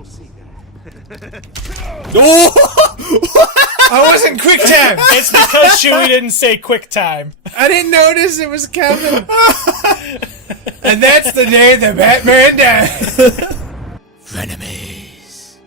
I wasn't Quicktime. It's because Chewie didn't say Quicktime. I didn't notice it was coming. And that's the day the Batman died. Frenemies.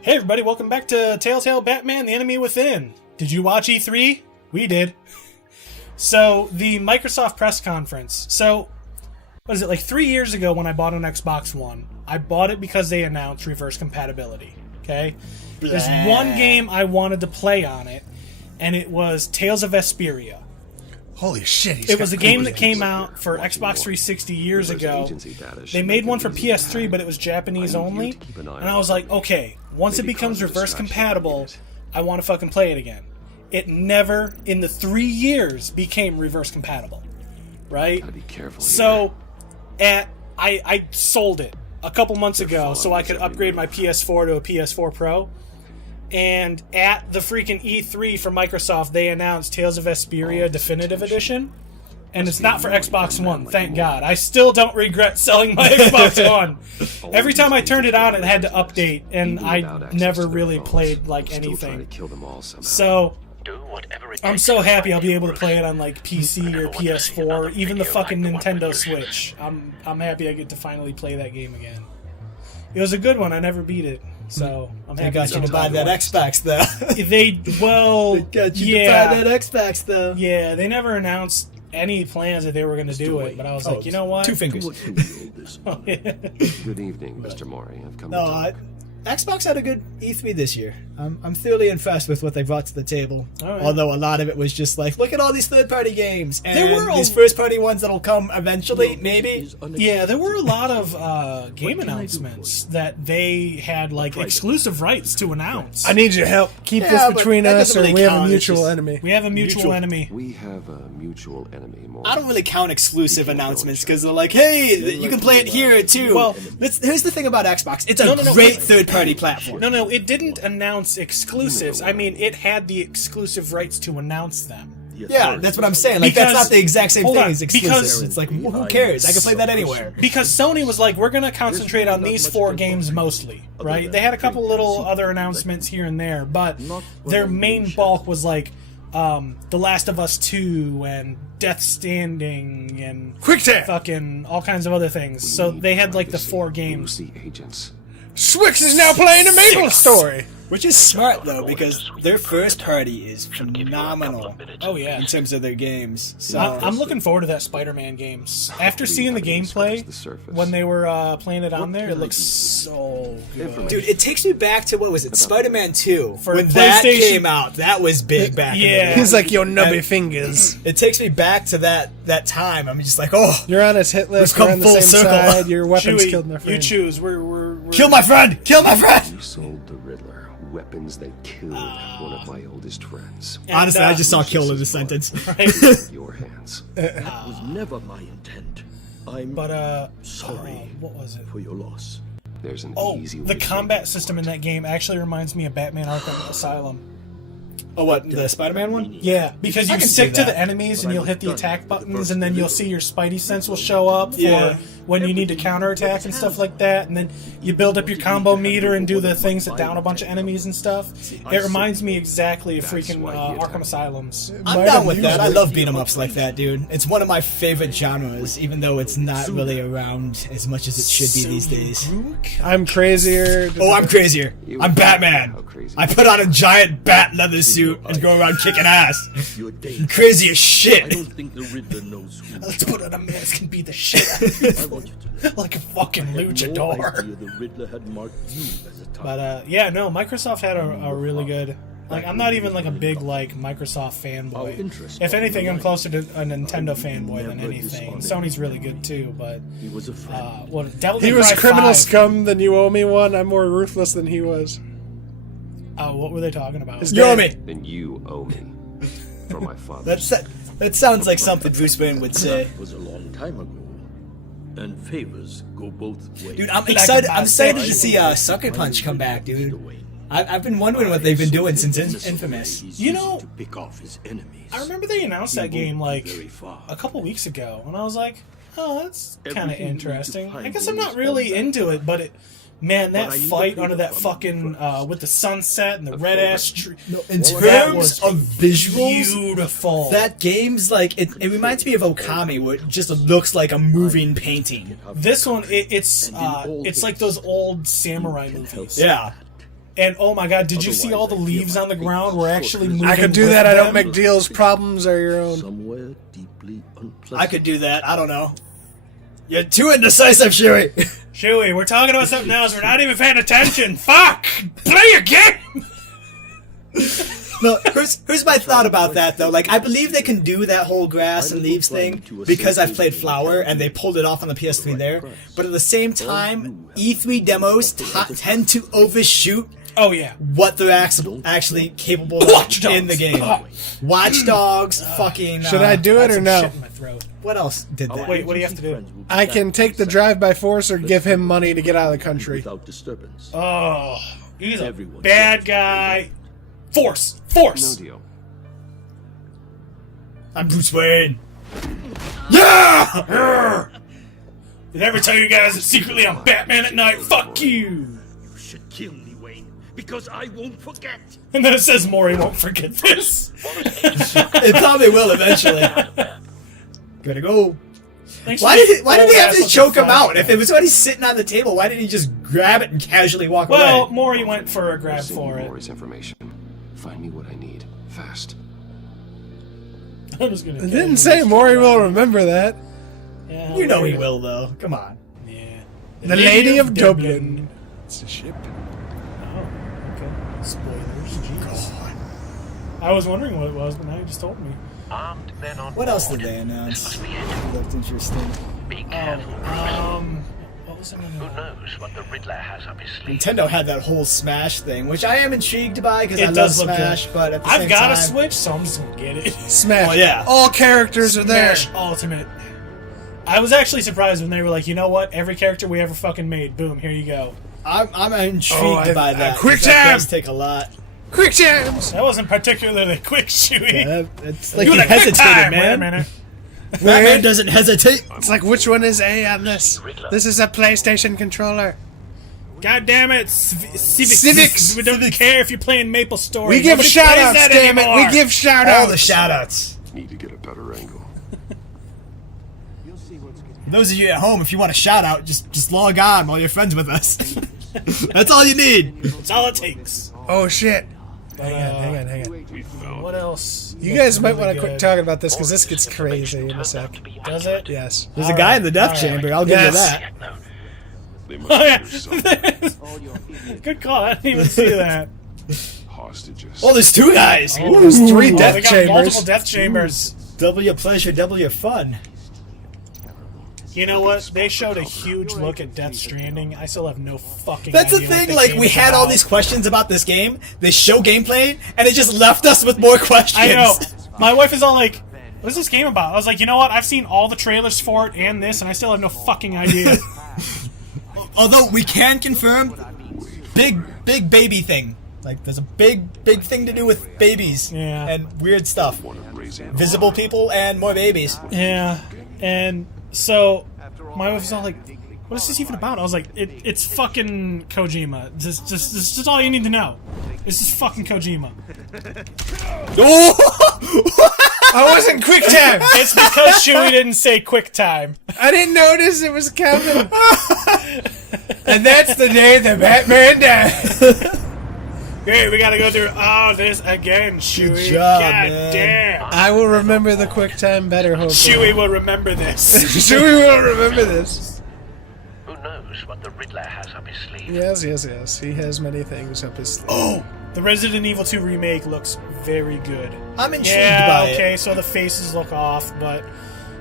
Hey everybody, welcome back to Telltale Batman: The Enemy Within. Did you watch E3? We did. So, the Microsoft press conference. So, what is it, like 3 years ago when I bought an Xbox One, I bought it because they announced reverse compatibility, okay? There's one game I wanted to play on it, and it was Tales of Vesperia. Holy shit. It was a game that came out for Xbox 360 years ago. They made one for PS3, but it was Japanese only. And I was like, okay, once it becomes reverse compatible, I want to fucking play it again. It never, in the 3 years, became reverse compatible. Right? Gotta be careful so, I sold it a couple months ago so I could upgrade my PS4 to a PS4 Pro. And at the freaking E3 for Microsoft, they announced Tales of Vesperia Definitive Edition. And it's not for Xbox One, thank God. I still don't regret selling my Xbox One. Every time I turned it on, it had to update, and I never really played, like, anything. So, I'm so happy I'll be able to play it on, like, PC or PS4, even the fucking Nintendo Switch. I'm happy I get to finally play that game again. It was a good one, I never beat it. So I'm happy. They got you to buy that Xbox, though. They got you to buy that Xbox, though. Yeah, they never announced any plans that they were going to do it, but I was like, you know what? 2 fingers. Good evening, Mr. Mori. I've come to Xbox had a good E3 this year. I'm thoroughly impressed with what they brought to the table. Right. Although a lot of it was just like, look at all these third-party games, and there were these first-party ones that'll come eventually, maybe. Yeah, there were a lot of game announcements that they had like exclusive rights to announce. I need your help. Keep this between us, or we have a mutual enemy. We have a mutual enemy. We have a mutual enemy. I don't really count exclusive announcements because they're like, hey, you can play it here too. Well, here's the thing about Xbox. It's a great third-party platform. No, it didn't announce exclusives. I mean, it had the exclusive rights to announce them. Yeah, that's what I'm saying. Like, that's not the exact same thing as exclusive. It's like, who cares? I can play that anywhere. Because Sony was like, we're going to concentrate on these 4 games mostly, right? They had a couple little other announcements here and there, but their main bulk was like The Last of Us 2 and Death Stranding and Quicktime, fucking all kinds of other things. So they had like the 4 games. Swix is now playing the Maple Story. Which is smart, though, because their first party is phenomenal. Oh, yeah. In terms of their games. So I'm looking forward to that Spider-Man game. After seeing the gameplay, when they were playing it on there, it looks so good. Dude, it takes me back to, what was it, Spider-Man 2. For when that came out, that was big back in the day. He's like, yo, nubby fingers. It takes me back to that time. I'm just like, oh. You're on his hit list, we're on the same side, your weapons killed my friend. You choose. Kill my friend! Kill my friend! You sold the Riddler weapons that killed one of my oldest friends. Honestly, I just saw kill in the sentence. Right? Your hands. It was never my intent. I'm sorry what was it? for your loss. There's an easy way the to combat make it system in that game actually reminds me of Batman Arkham Asylum. Oh, what? The Spider-Man one? Yeah, because you stick to the enemies and you'll hit the attack buttons, and then you'll see your Spidey sense will show up for when you need to counterattack and stuff like that, and then you build up your combo meter and do the things that down a bunch of enemies and stuff. It reminds me exactly of freaking Arkham Asylums. I'm down with that. I love beat-em-ups like that, dude. It's one of my favorite genres, even though it's not really around as much as it should be these days. I'm crazier. Oh, I'm crazier. I'm Batman. I put on a giant bat leather suit and go around kicking ass. I'm crazy as shit. I don't think the Riddler knows who. Let's put on a mask and beat the shit out of people. Like a fucking luchador. The Riddler had marked you as a target. But yeah, no, Microsoft had a really good. Like, I'm not even like a big like Microsoft fanboy. If anything, I'm closer to a Nintendo fanboy than anything. Sony's really good too, but He was a friend. he was criminal scum, then you owe me one. I'm more ruthless than he was. Oh, what were they talking about? You owe me. Then you owe me for my father. That sounds like something Bruce Wayne would say. That was a long time ago. And favors go both ways. Dude, I'm excited. I'm excited to see Sucker Punch come back, dude. I've been wondering what they've been doing since Infamous. You know, to pick off his enemies. I remember they announced that game like a couple weeks ago, and I was like, Oh, that's kind of Everything you need to interesting. find I guess I'm is not really on into it, but man, that But I need fight to under pick that up fucking with the sunset and the red ass tree. No, in That terms was of visuals, beautiful. that game's like it reminds me of Okami, where it just looks like a moving painting. This one, it's like those old samurai movies. Yeah. And oh my god, did you see all the leaves on the ground were actually moving? I could do with that. I don't them? make deals. Problems are your own. Somewhere deeply unpleasant. I could do that. I don't know. You're too indecisive, Shuey. Chewie, we're talking about something else. We're not even paying attention. Fuck! Play your game! No, here's my thought about that though. Like, I believe they can do that whole grass and leaves thing because I've played Flower and they pulled it off on the PS3 there. But at the same time, E3 demos tend to overshoot Oh yeah. what they're actually capable of Watch Dogs. in the game. Watch Dogs, fucking. Should I do it or Some no? shit in my throat. What else did that? Wait, what do you have to do? I can take the drive by force or give him money to get out of the country. Without disturbance. Oh, he's a Everyone bad guy. Force. deal. I'm Bruce Wayne. Yeah! Did I ever tell you guys that secretly I'm Batman at night? Fuck you! You should kill me, Wayne, because I won't forget. And then it says Maury won't forget this. It probably will eventually. Gotta go. Thanks Why for did he have to old-ass choke him looking out? If flashback. it was when he's sitting on the table, why didn't he just grab it and casually walk Well, away? Maury went for a grab Send for you it. Maury's information. Find me what I need. Fast. I was gonna It didn't say Maury will remember that. Yeah, You know Maury- he will, though. Come on. Yeah. The Lady of Dublin. It's a ship. Oh, okay. Spoilers. Jesus. I was wondering what it was, but now you just told me. Armed men on What else did board. they announce? Must be it. That looked interesting. Be careful. What was Who another? knows what the Riddler has up his sleeve? Nintendo had that whole Smash thing, which I am intrigued by because I It love does look Smash, good. but at the I've same got time, a Switch, so I'm just gonna get it. Smash. Oh, yeah. All characters are there. Smash Ultimate. I was actually surprised when they were like, you know what? Every character we ever fucking made, boom, here you go. I'm intrigued Oh, by that. Quick That time! does take a lot. Quick times. That wasn't particularly quick, Chewie. Yeah, it's like You you were like, quick hesitated, time! Wait a man. minute. Batman doesn't hesitate. It's like, which one is A on this? This is a PlayStation controller. God damn it, Civics. Civics. We don't care if you're playing Maple Story. We give Nobody shout plays outs, that damn it. anymore. We give shout All outs. the shoutouts. Need to get a better angle. Those of you at home, if you want a shout out, just log on while you're friends with us. That's all you need. That's all it takes. Oh, shit. Hang on. What else? You guys might Really want to quit good. talking about this because this gets crazy in a sec. Does it? Yes. There's a guy in the death All chamber. right. I'll give Yes. you that. No. They must Oh, yeah. do something. Good call. I didn't even see that. Hostages. Oh, there's two guys. Oh, there's three Oh, death they got chambers. multiple death chambers. Double your pleasure, double your fun. You know what? They showed a huge look at Death Stranding. I still have no fucking That's the idea what thing. the Like, game we is had all about. these questions about this game. They show gameplay, and it just left us with more questions. I know. My wife is all like, what is this game about? I was like, you know what? I've seen all the trailers for it and this, and I still have no fucking idea. Although we can confirm, big baby thing. Like, there's a big thing to do with babies Yeah. and weird stuff. One of raising Visible people and more babies. Yeah. And so my wife was all like, what is this even about? I was like, it's fucking Kojima. This is all you need to know. This is fucking Kojima. I wasn't quick time. It's because Chewie didn't say Quicktime. I didn't notice it was coming. And that's the day the Batman died. Great, we gotta go through all this again, Chewie. job, God man. damn. I will remember the quick time better, hopefully. Chewie will remember this. Chewie will remember this. Who knows what the Riddler has up his sleeve? Yes. He has many things up his sleeve. Oh, the Resident Evil 2 remake looks very good. I'm intrigued Yeah, by okay, it. so the faces look off, but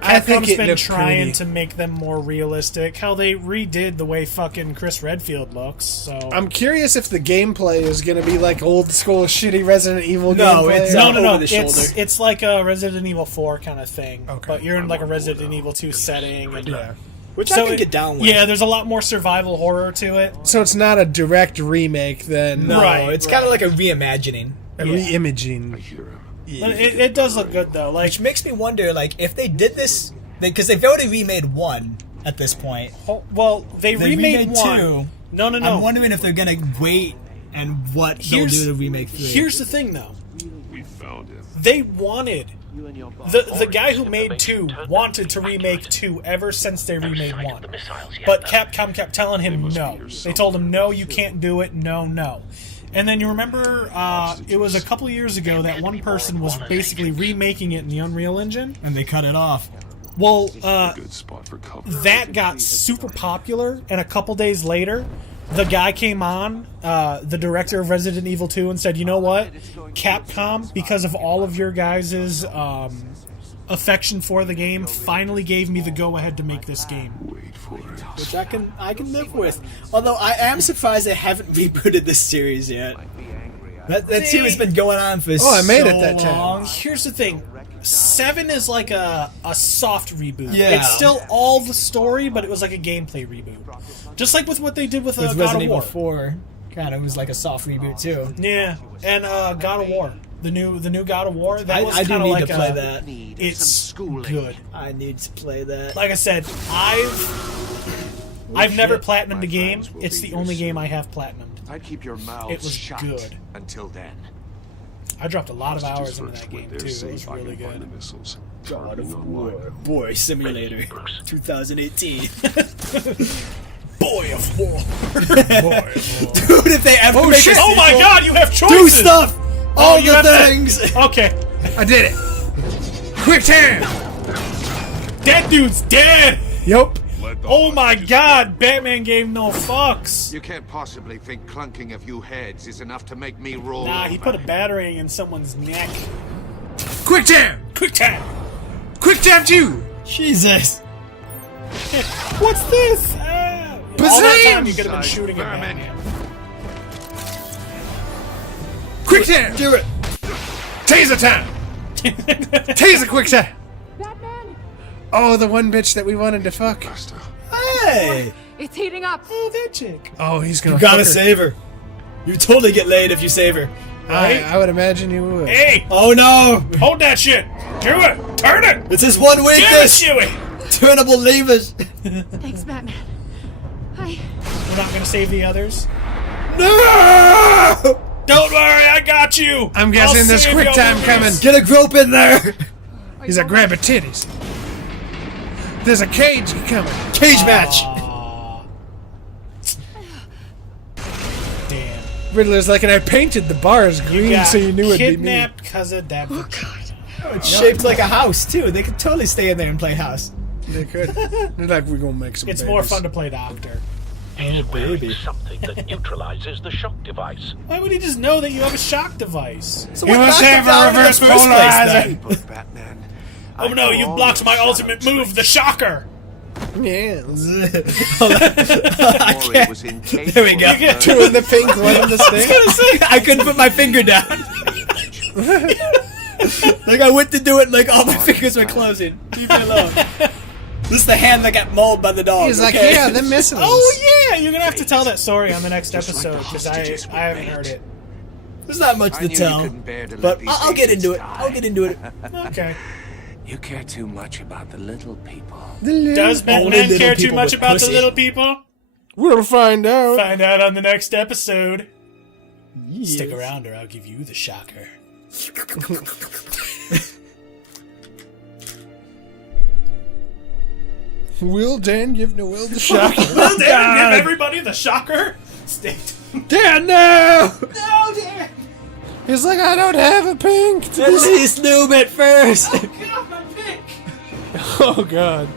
I think Capcom's it been looked trying pretty. to make them more realistic. How they redid the way fucking Chris Redfield looks, so... I'm curious if the gameplay is going to be like old school shitty Resident Evil No, gameplay. it's no, over the it's shoulder. it's like a Resident Evil 4 kind of thing, Okay. but you're in like a Resident Evil 2 setting. And, Yeah. Which so I can get down with. Yeah, there's a lot more survival horror to it. So it's not a direct remake then. No, Right, it's kind of like a reimagining. A Yeah. re-imaging. I hear him. But it does look good though. Like Which makes me wonder, like, if they did this Because they've already remade 1 at this point. Well, they remade 1. 2. No. I'm wondering if they're gonna wait and what they'll do to remake 3. Here's the thing, though. We found him. They wanted the guy who made 2 wanted to remake 2 ever since they remade 1. But Capcom kept telling him no. They told him no, you can't do it. No. And then you remember, it was a couple years ago that one person was basically remaking it in the Unreal Engine, and they cut it off. Well, Good spot for cover. that got super popular, and a couple days later, the guy came on, the director of Resident Evil 2, and said, you know what? Capcom, because of all of your guys' affection for the game, finally gave me the go-ahead to make this game. Wait for it. Which I can live with. Although I am surprised they haven't rebooted this series yet. That series has been going on for I made so it that time. long. Here's the thing. 7 is like a soft reboot. Yeah. It's still all the story, but it was like a gameplay reboot. Just like with what they did with God Resident of Evil War. 4 kind of was like a soft reboot too. Yeah, and God of War. The new God of War. That was I do kind of need like to play that. It's good. I need to play that. Like I said, I've never platinumed a game. It's the only game I have platinumed. I'd keep your mouth It was shut good. until then. I dropped a lot of hours into First, that when game they're too. It safe, was I really can find the good. missiles. God of Targeting War, online. Boy Simulator, 2018. Boy of War. Dude, if they ever make shit. a Oh my sequel, God! You have do choices. stuff. All you the have to- things. Okay, I did it. Quicktime. that dude's dead. Yup. Let the Oh my hostages God! Batman gave no fucks. You can't possibly think clunking a few heads is enough to make me roll. Nah, he over. put a battering in someone's neck. Quicktime. Quick time. Quicktime 2. Jesus. What's this? All that time you could have been shooting at Vermin. Batman. Quicktime. Do it. Taser time. Taser quicktime. Oh, the one bitch that we wanted to fuck. Hey, It's heating up. Oh, that chick. Oh, he's gonna you gotta fuck her. save her. You totally get laid if you save her. I would imagine you would. Hey, Oh no! hold that shit. Do it. Turn it. It's his one Damn it, weakness. Chewie. Turnable levers. Thanks, Batman. We're not gonna save the others. No! Don't worry, I got you. I'm guessing I'll there's save quick your time movies. coming. Get a grope in there. He's a grab at titties. There's a cage coming. Cage match. Aw. Damn. Riddler's like, and I painted the bars green Got so you knew it'd be me. kidnapped because of that. Oh God. It's shaped like a house too. They could totally stay in there and play house. They could. They're like, we're gonna make some It's babies. more fun to play doctor. He's wearing something that neutralizes the shock device. Why would he just know that you have a shock device? So He what must knocked have him down a in the reverse first place, then? polarizer. Batman. Oh no, you blocked my ultimate move, the shocker. Yeah. I can't. Was incapable There we go. of learning Two in the pink, one in the stick. I couldn't put my finger down. Like I went to do it, like all my fingers were closing. Leave me alone. This is the hand that got mauled by the dog. He's like, okay? yeah, the missiles. Oh yeah, you're gonna have to tell that story on the next episode because I haven't heard it. There's not much I to knew you tell, couldn't bear to let but these I'll get agents into it. die. I'll get into it. Okay. You care too much about the little people. Does Only Batman little care too people much with about pussy. the little people? We'll find out. Find out on the next episode. Stick around or I'll give you the shocker. Will Dan give Noel the shock? Well, Dan, give everybody the shocker. Stay tuned. Dan, no! No, Dan. He's like, I don't have a pink. Let's see Snoop at first. God, my pick. Oh, God.